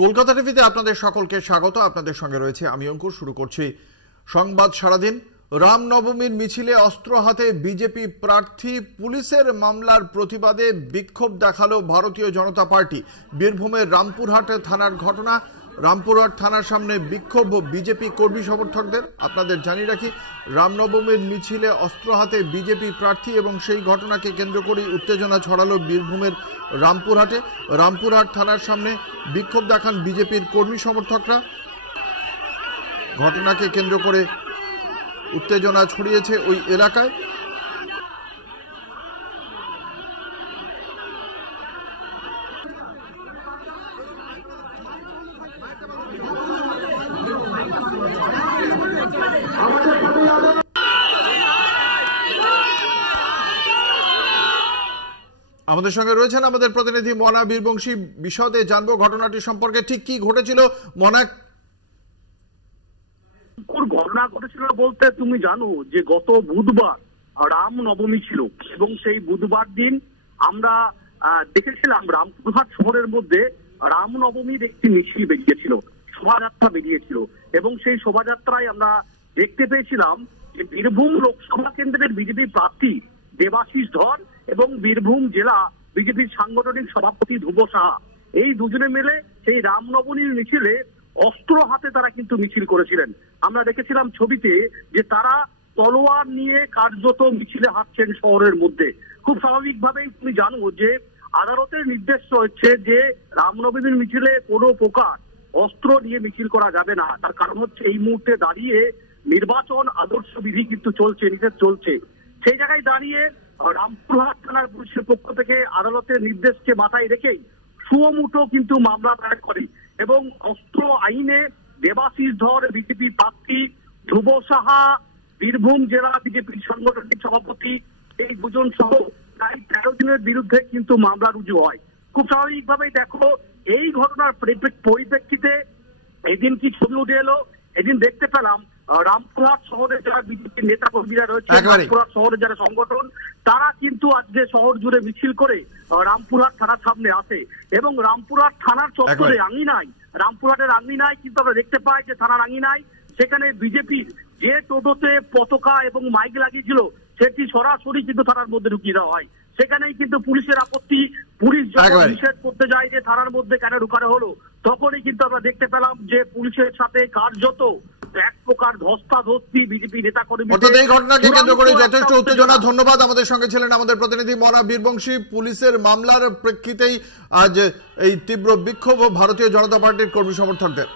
কলকাতা টিভিতে আপনাদের সকলকে স্বাগত। আপনাদের সঙ্গে রয়েছে আমি অঙ্কুর। শুরু করছি সংবাদ সারাদিন। রামনবমীর মিছিলে অস্ত্র হাতে বিজেপি প্রার্থী, পুলিশের মামলার প্রতিবাদে বিক্ষোভ দেখালো ভারতীয় জনতা পার্টি। বীরভূমের রামপুরহাট থানার ঘটনা। রামপুরহাট থানার সামনে বিক্ষোভ বিজেপি কর্মী সমর্থকদের। আপনাদের জানিয়ে রাখি, রামনবমীর মিছিলে অস্ত্র হাতে বিজেপি প্রার্থী এবং সেই ঘটনাকে কেন্দ্র করে উত্তেজনা ছড়ালো বীরভূমের রামপুরহাটে। রামপুরহাট থানার সামনে বিক্ষোভ দেখান বিজেপির কর্মী সমর্থকরা। ঘটনাকে কেন্দ্র করে উত্তেজনা ছড়িয়েছে ওই এলাকায়। আমাদের সঙ্গে রয়েছেন আমাদের প্রতিনিধি মনা বীরবংশী। বিশদে জানবো ঘটনাটি সম্পর্কে, ঠিক কি ঘটেছিল মনা? ঘটনা ঘটেছিল বলতে তুমি জানো যে গত বুধবার রামনবমী ছিল এবং সেই বুধবার দিন আমরা দেখেছিলাম রামপুরহাট শহরের মধ্যে রামনবমীর একটি মিছিল বেরিয়েছিল, শোভাযাত্রা বেরিয়েছিল এবং সেই শোভাযাত্রায় আমরা দেখতে পেয়েছিলাম যে বীরভূম লোকসভা কেন্দ্রের বিজেপি প্রার্থী দেবাশিস ধর এবং বীরভূম জেলা বিজেপির সাংগঠনিক সভাপতি ধ্রুব সাহা, এই দুজনে মিলে সেই রামনবমীর মিছিলে অস্ত্র হাতে তারা কিন্তু মিছিল করেছিলেন। আমরা দেখেছিলাম ছবিতে যে তারা তলোয়ার নিয়ে কার্যত মিছিলে হাঁটছেন শহরের মধ্যে। খুব স্বাভাবিকভাবেই তুমি জানো যে আদালতের নির্দেশ রয়েছে যে রামনবমীর মিছিলে কোনো প্রকার অস্ত্র নিয়ে মিছিল করা যাবে না। তার কারণ হচ্ছে এই মুহূর্তে দাঁড়িয়ে নির্বাচন আদর্শ বিধি কিন্তু চলছে, নিষেধ চলছে। সেই জায়গায় দাঁড়িয়ে রামপুরহাট থানার পুলিশের পক্ষ থেকে আদালতের নির্দেশকে মাথায় রেখেই সুমুটো কিন্তু মামলা দায়ের করে এবং অস্ত্র আইনে দেবাশিস ধর বিজেপি প্রার্থী, ধ্রুব সাহা বীরভূম জেলা বিজেপির সাংগঠনিক সভাপতি, এই দুজন সহ প্রায় 13 জনের বিরুদ্ধে কিন্তু মামলা রুজু হয়। খুব স্বাভাবিকভাবেই দেখো এই ঘটনার পরিপ্রেক্ষিতে এদিন কি ছবি উঠে এলো। এদিন দেখতে পেলাম রামপুরহাট শহরে যারা বিজেপির নেতা কর্মীরা রয়েছে, রামপুরহাট শহরে যারা সংগঠন, তারা কিন্তু আজকে শহর জুড়ে মিছিল করে রামপুরহাট থানার সামনে আসে এবং রামপুরহাট থানার চত্বরে আঙিনায়, রামপুরহাটের আঙিনায় কিন্তু আমরা দেখতে পাই যে থানার আঙিনায় সেখানে বিজেপির যে টোটোতে পতাকা এবং মাইক লাগিয়েছিল সেটি সরাসরি কিন্তু থানার মধ্যে ঢুকিয়ে দেওয়া হয়। সেখানেই কিন্তু পুলিশের আপত্তি। পুলিশ যখন নিষেধ করতে যায় যে থানার মধ্যে কেন ঢুকানো হলো, তখনই কিন্তু আমরা দেখতে পেলাম যে পুলিশের সাথে কার্যত এক প্রকার ধস্তাধস্তি বিজেপি নেতা কর্মী। এই ঘটনাকে কেন্দ্র করে যথেষ্ট উত্তেজনা। ধন্যবাদ। আমাদের সঙ্গে ছিলেন আমাদের প্রতিনিধি মনা বীরবংশী। পুলিশের মামলার প্রেক্ষিতেই আজ এই তীব্র বিক্ষোভ ভারতীয় জনতা পার্টির কর্মী সমর্থকদের।